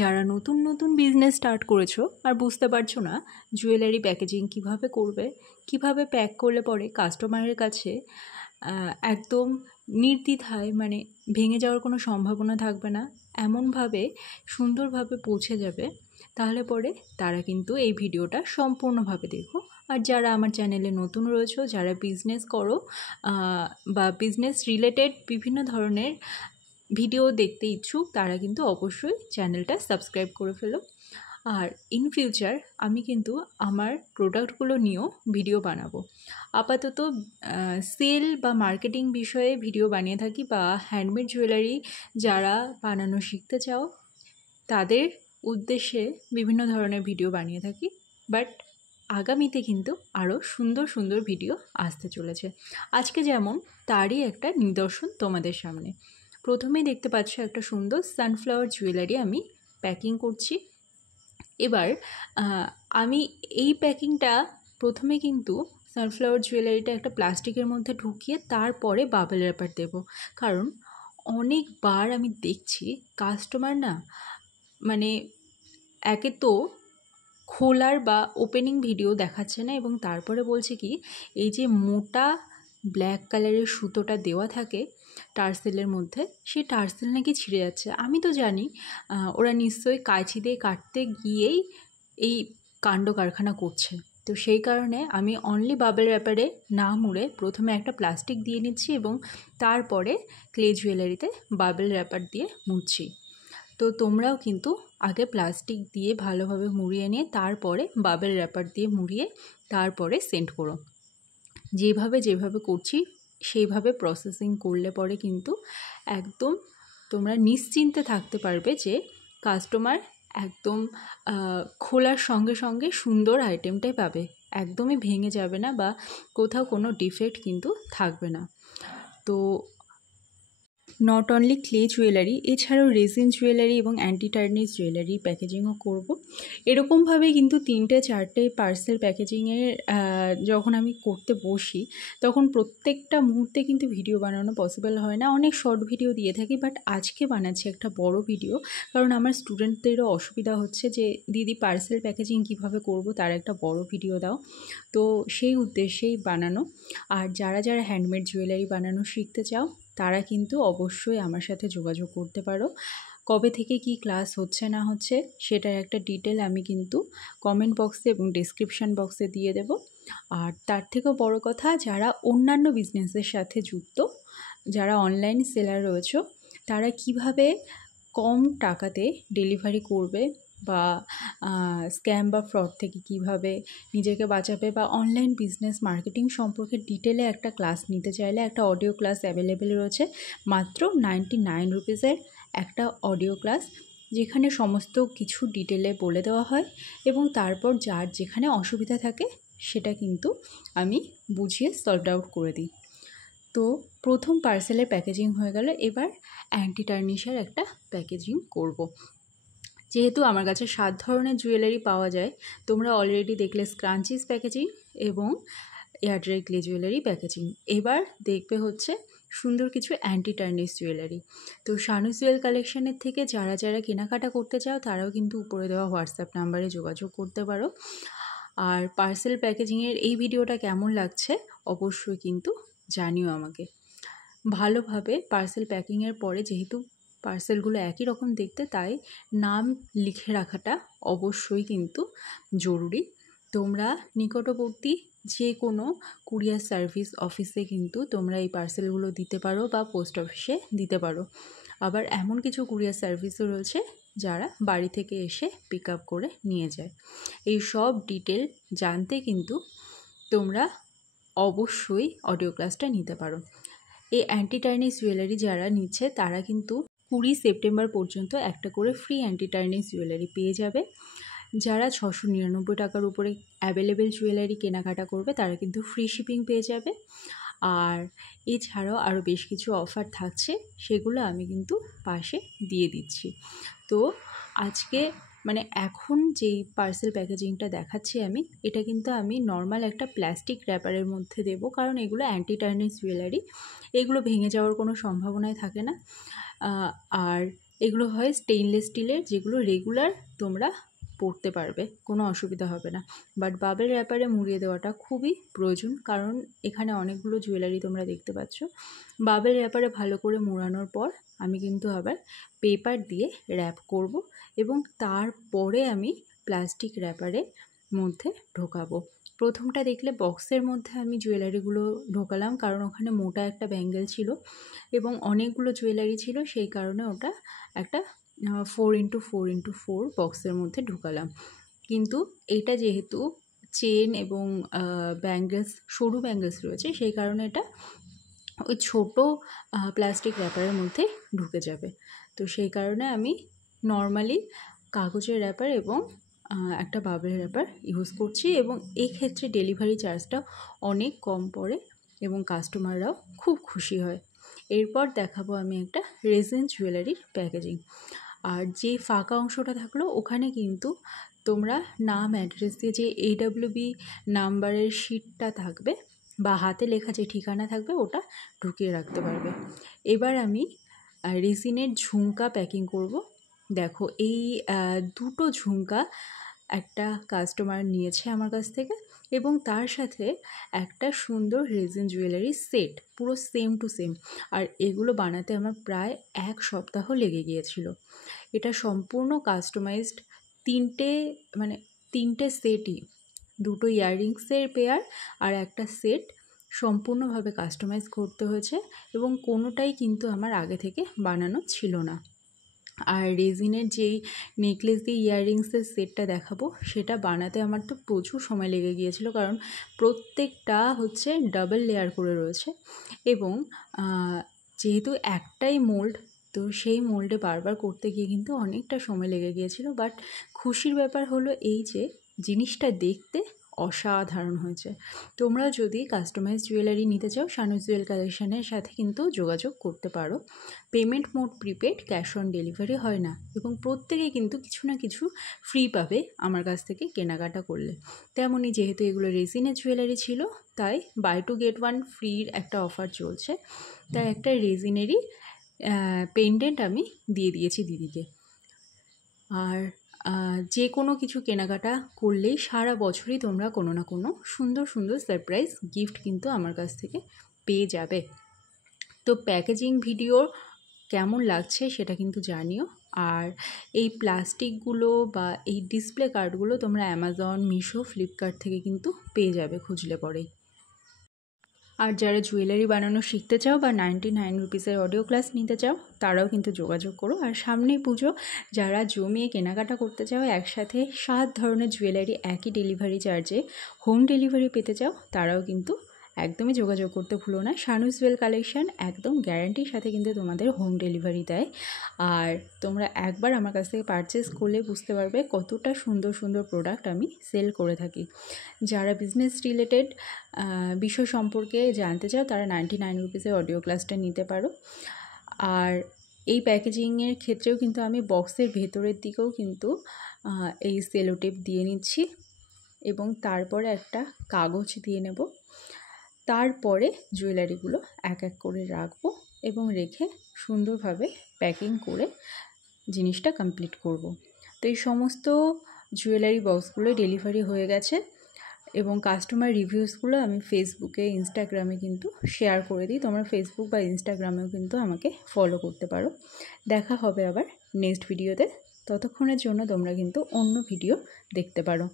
যারা নতুন নতুন বিজনেস স্টার্ট করেছো আর বুঝতে পারছো না জুয়েলারি প্যাকেজিং কিভাবে করবে, কিভাবে প্যাক করলে পরে কাস্টমারের কাছে একদম নির্দ্বিধায় মানে ভেঙে যাওয়ার কোনো সম্ভাবনা থাকবে না, এমনভাবে সুন্দরভাবে পৌঁছে যাবে, তাহলে পরে তারা কিন্তু এই ভিডিওটা সম্পূর্ণভাবে দেখো। আর যারা আমার চ্যানেলে নতুন রয়েছো, যারা বিজনেস করো বা বিজনেস রিলেটেড বিভিন্ন ধরনের ভিডিও দেখতে ইচ্ছুক, তারা কিন্তু অবশ্যই চ্যানেলটা সাবস্ক্রাইব করে ফেলো। আর ইন ফিউচার আমি কিন্তু আমার প্রোডাক্টগুলো নিয়েও ভিডিও বানাবো। আপাতত সেল বা মার্কেটিং বিষয়ে ভিডিও বানিয়ে থাকি, বা হ্যান্ডমেড জুয়েলারি যারা বানানো শিখতে চাও তাদের উদ্দেশ্যে বিভিন্ন ধরনের ভিডিও বানিয়ে থাকি। বাট আগামীতে কিন্তু আরও সুন্দর সুন্দর ভিডিও আসতে চলেছে। আজকে যেমন তারই একটা নিদর্শন তোমাদের সামনে। প্রথমেই দেখতে পাচ্ছ একটা সুন্দর সানফ্লাওয়ার জুয়েলারি আমি প্যাকিং করছি। এবার আমি এই প্যাকিংটা প্রথমে কিন্তু সানফ্লাওয়ার জুয়েলারিটা একটা প্লাস্টিকের মধ্যে ঢুকিয়ে তারপরে বাবেল র্যাপার দেবো। কারণ অনেকবার আমি দেখছি কাস্টমার না মানে একে তো খোলার বা ওপেনিং ভিডিও দেখাচ্ছে না, এবং তারপরে বলছে কি এই যে মোটা ব্ল্যাক কালারের সুতোটা দেওয়া থাকে টার্সেলের মধ্যে, সেই টার্সেল নাকি ছিঁড়ে যাচ্ছে। আমি তো জানি ওরা নিশ্চয়ই কাঁচি দিয়ে কাটতে গিয়েই এই কাণ্ড কারখানা করছে। তো সেই কারণে আমি অনলি বাবেল র্যাপারে না মুড়ে প্রথমে একটা প্লাস্টিক দিয়ে নিচ্ছি এবং তারপরে ক্লে জুয়েলারিতে বাবেল র্যাপার দিয়ে মুড়ছি। তো তোমরাও কিন্তু আগে প্লাস্টিক দিয়ে ভালোভাবে মুড়িয়ে নিয়ে তারপরে বাবেল র্যাপার দিয়ে মুড়িয়ে তারপরে সেন্ড করো। যেভাবে করছি সেইভাবে প্রসেসিং করলে পরে কিন্তু একদম তোমরা নিশ্চিন্তে থাকতে পারবে যে কাস্টমার একদম খোলার সঙ্গে সঙ্গে সুন্দর আইটেমটাই পাবে, একদমই ভেঙে যাবে না বা কোথাও কোনো ডিফেক্ট কিন্তু থাকবে না। তো নট অনলি ক্লে জুয়েলারি, এছাড়াও রেজিন জুয়েলারি এবং অ্যান্টি টার্নিশ জুয়েলারি প্যাকেজিংও করব। এরকমভাবে কিন্তু 3-4টে পার্সেল প্যাকেজিংয়ের যখন আমি করতে বসি তখন প্রত্যেকটা মুহূর্তে কিন্তু ভিডিও বানানো পসিবল হয় না। অনেক শর্ট ভিডিও দিয়ে থাকি, বাট আজকে বানাচ্ছি একটা বড় ভিডিও, কারণ আমার স্টুডেন্টদেরও অসুবিধা হচ্ছে যে দিদি পার্সেল প্যাকেজিং কিভাবে করব, তার একটা বড় ভিডিও দাও। তো সেই উদ্দেশ্যেই বানানো। আর যারা যারা হ্যান্ডমেড জুয়েলারি বানানো শিখতে চাও তারা কিন্তু অবশ্যই আমার সাথে যোগাযোগ করতে পারো। কবে থেকে কি ক্লাস হচ্ছে না হচ্ছে সেটার একটা ডিটেল আমি কিন্তু কমেন্ট বক্সে এবং ডেসক্রিপশান বক্সে দিয়ে দেব। আর তার থেকেও বড় কথা, যারা অন্যান্য বিজনেসের সাথে যুক্ত, যারা অনলাইন সেলার রয়েছে, তারা কিভাবে কম টাকাতে ডেলিভারি করবে বা স্ক্যাম বা ফ্রড থেকে কিভাবে নিজেকে বাঁচাবে, বা অনলাইন বিজনেস মার্কেটিং সম্পর্কে ডিটেলে একটা ক্লাস নিতে চাইলে একটা অডিও ক্লাস অ্যাভেলেবেল রয়েছে। মাত্র 99 রুপিসের একটা অডিও ক্লাস, যেখানে সমস্ত কিছু ডিটেলে বলে দেওয়া হয় এবং তারপর যার যেখানে অসুবিধা থাকে সেটা কিন্তু আমি বুঝিয়ে সলভ আউট করে দিই। তো প্রথম পার্সেলের প্যাকেজিং হয়ে গেল, এবার অ্যান্টি টার্নিশের একটা প্যাকেজিং করব। যেহেতু আমার কাছে 7 ধরনের জুয়েলারি পাওয়া যায়, তোমরা অলরেডি দেখলে স্ক্রাঞ্চিস প্যাকেজিং এবং এয়ারড্রাই ক্লে জুয়েলারি প্যাকেজিং। এবার দেখবে হচ্ছে সুন্দর কিছু অ্যান্টি টার্নিশ জুয়েলারি। তো শানু জুয়েল কালেকশনের থেকে যারা যারা কেনাকাটা করতে চাও তারাও কিন্তু উপরে দেওয়া হোয়াটসঅ্যাপ নাম্বারে যোগাযোগ করতে পারো। আর পার্সেল প্যাকেজিংয়ের এই ভিডিওটা কেমন লাগছে অবশ্যই কিন্তু জানিও আমাকে। ভালোভাবে পার্সেল প্যাকিংয়ের পরে যেহেতু পার্সেলগুলো একই রকম দেখতে, তাই নাম লিখে রাখাটা অবশ্যই কিন্তু জরুরি। তোমরা নিকটবর্তী যে কোনো কুরিয়ার সার্ভিস অফিসে কিন্তু তোমরা এই পার্সেলগুলো দিতে পারো বা পোস্ট অফিসে দিতে পারো। আবার এমন কিছু কুরিয়ার সার্ভিসও রয়েছে যারা বাড়ি থেকে এসে পিক আপ করে নিয়ে যায়। এই সব ডিটেল জানতে কিন্তু তোমরা অবশ্যই অডিও ক্লাসটা নিতে পারো। এই অ্যান্টি টার্নিশ জুয়েলারি যারা নিচ্ছে তারা কিন্তু 20 সেপ্টেম্বর পর্যন্ত একটা করে ফ্রি অ্যান্টি টার্নিশ জুয়েলারি পেয়ে যাবে। যারা 699 টাকার উপরে অ্যাভেলেবেল জুয়েলারি কেনাকাটা করবে তারা কিন্তু ফ্রি শিপিং পেয়ে যাবে। আর এছাড়াও আরও বেশ কিছু অফার থাকছে, সেগুলো আমি কিন্তু পাশে দিয়ে দিচ্ছি। তো আজকে মানে এখন যেই পার্সেল প্যাকেজিংটা দেখাচ্ছি আমি, এটা কিন্তু আমি নর্মাল একটা প্লাস্টিক র্যাপারের মধ্যে দেব, কারণ এগুলো অ্যান্টি টার্নিশ জুয়েলারি, এগুলো ভেঙে যাওয়ার কোনো সম্ভাবনাই থাকে না। আর এগুলো হয় স্টেইনলেস স্টিলের, যেগুলো রেগুলার তোমরা পরতে পারবে, কোনো অসুবিধা হবে না। বাট বাবেল র্যাপারে মুড়িয়ে দেওয়াটা খুবই প্রয়োজন, কারণ এখানে অনেকগুলো জুয়েলারি তোমরা দেখতে পাচ্ছ। বাবেল র্যাপারে ভালো করে মোড়ানোর পর আমি কিন্তু আবার পেপার দিয়ে র্যাপ করব এবং তারপরে আমি প্লাস্টিক র্যাপারে মধ্যে ঢোকাবো। প্রথমটা দেখলে বক্সের মধ্যে আমি জুয়েলারিগুলো ঢোকালাম, কারণ ওখানে মোটা একটা ব্যাঙ্গেল ছিল এবং অনেকগুলো জুয়েলারি ছিল, সেই কারণে ওটা একটা 4x4x4 বক্সের মধ্যে ঢুকালাম। কিন্তু এটা যেহেতু চেন এবং ব্যাঙ্গেলস, সরু ব্যাঙ্গেলস রয়েছে, সেই কারণে এটা ওই ছোটো প্লাস্টিক র্যাপারের মধ্যে ঢুকে যাবে। তো সেই কারণে আমি নর্মালি কাগজের র্যাপার এবং একটা বাবেল র্যাপার ইউজ করছি, এবং এই ক্ষেত্রে ডেলিভারি চার্জটা অনেক কম পড়ে এবং কাস্টমাররাও খুব খুশি হয়। এরপর দেখাবো আমি একটা রেজিন জুয়েলারির প্যাকেজিং। আর যে ফাঁকা অংশটা থাকলো ওখানে কিন্তু তোমরা নাম, অ্যাড্রেস দিয়ে যে AWB নাম্বারের শিটটা থাকবে বা হাতে লেখা যে ঠিকানা থাকবে ওটা ঢুকিয়ে রাখতে পারবে। এবার আমি রেজিনের ঝুমকা প্যাকিং করব। দেখো এই দুটো ঝুমকা একটা কাস্টমার নিয়েছে আমার কাছ থেকে, এবং তার সাথে একটা সুন্দর রেজিন জুয়েলারি সেট, পুরো সেম টু সেম। আর এগুলো বানাতে আমার প্রায় 1 সপ্তাহ লেগে গিয়েছিল। এটা সম্পূর্ণ কাস্টমাইজড, তিনটে সেটই, দুটো ইয়াররিংসের পেয়ার আর একটা সেট সম্পূর্ণভাবে কাস্টমাইজ করতে হয়েছে, এবং কোনোটাই কিন্তু আমার আগে থেকে বানানো ছিল না। আর রেজিনের যেই নেকলেস দিয়ে ইয়াররিংসের সেটটা দেখাবো, সেটা বানাতে আমার তো প্রচুর সময় লেগে গিয়েছিল, কারণ প্রত্যেকটা হচ্ছে ডাবল লেয়ার করে রয়েছে, এবং যেহেতু একটাই মোল্ড, তো সেই মোল্ডে বারবার করতে গিয়ে কিন্তু অনেকটা সময় লেগে গিয়েছিল। বাট খুশির ব্যাপার হলো এই যে জিনিসটা দেখতে অসাধারণ হয়েছে। তোমরা যদি কাস্টমাইজ জুয়েলারি নিতে চাও, শানু জুয়েল কালেকশনের সাথে কিন্তু যোগাযোগ করতে পারো। Payment mode prepaid, cash on delivery হয় না, এবং প্রত্যেকেই কিন্তু কিছু না কিছু ফ্রি পাবে আমার কাছ থেকে কেনাকাটা করলে। তেমনই যেহেতু এগুলো রেজিনের জুয়েলারি ছিল, তাই বাই 2 get 1 ফ্রির একটা অফার চলছে, তাই একটা রেজিনেরই পেন্ডেন্ট আমি দিয়ে দিয়েছি দিদিকে। আর যে কোনো কিছু কেনাকাটা করলেই সারা বছরই তোমরা কোনো না কোনো সুন্দর সুন্দর সারপ্রাইজ গিফট কিন্তু আমার কাছ থেকে পেয়ে যাবে। তো প্যাকেজিং ভিডিও কেমন লাগছে সেটা কিন্তু জানিও। আর এই প্লাস্টিকগুলো বা এই ডিসপ্লে কার্ডগুলো তোমরা অ্যামাজন, মিশো, ফ্লিপকার্ট থেকে কিন্তু পেয়ে যাবে খুঁজলে পরেই। আর যারা জুয়েলারি বানানো শিখতে চাও বা 99 রুপিসের অডিও ক্লাস নিতে চাও, তারাও কিন্তু যোগাযোগ করো। আর সামনেই পুজো, যারা জমিয়ে কেনাকাটা করতে চাও, একসাথে 7 ধরনের জুয়েলারি একই ডেলিভারি চার্জে হোম ডেলিভারি পেতে চাও, তারাও কিন্তু একদমই যোগাযোগ করতে ভুলো না। শানু জুয়েল কালেকশন একদম গ্যারান্টির সাথে কিন্তু তোমাদের হোম ডেলিভারি দেয়। আর তোমরা একবার আমার কাছ থেকে পারচেস করলে বুঝতে পারবে কতটা সুন্দর সুন্দর প্রোডাক্ট আমি সেল করে থাকি। যারা বিজনেস রিলেটেড বিষয় সম্পর্কে জানতে চাও, তারা 99 রুপিসের অডিও ক্লাসটা নিতে পারো। আর এই প্যাকেজিংয়ের ক্ষেত্রেও কিন্তু আমি বক্সের ভেতরের দিকেও কিন্তু এই সেলো টেপ দিয়ে নিচ্ছি, এবং তারপরে একটা কাগজ দিয়ে নেব। তারপরে জুয়েলারিগুলো এক এক করে রাখবো এবং রেখে সুন্দরভাবে প্যাকিং করে জিনিসটা কমপ্লিট করব। তো এই সমস্ত জুয়েলারি বক্সগুলো ডেলিভারি হয়ে গেছে, এবং কাস্টমার রিভিউসগুলো আমি ফেসবুকে, ইনস্টাগ্রামে কিন্তু শেয়ার করে দিই। তোমরা ফেসবুক বা ইনস্টাগ্রামেও কিন্তু আমাকে ফলো করতে পারো। দেখা হবে আবার নেক্সট ভিডিওতে। ততক্ষণের জন্য তোমরা কিন্তু অন্য ভিডিও দেখতে পারো।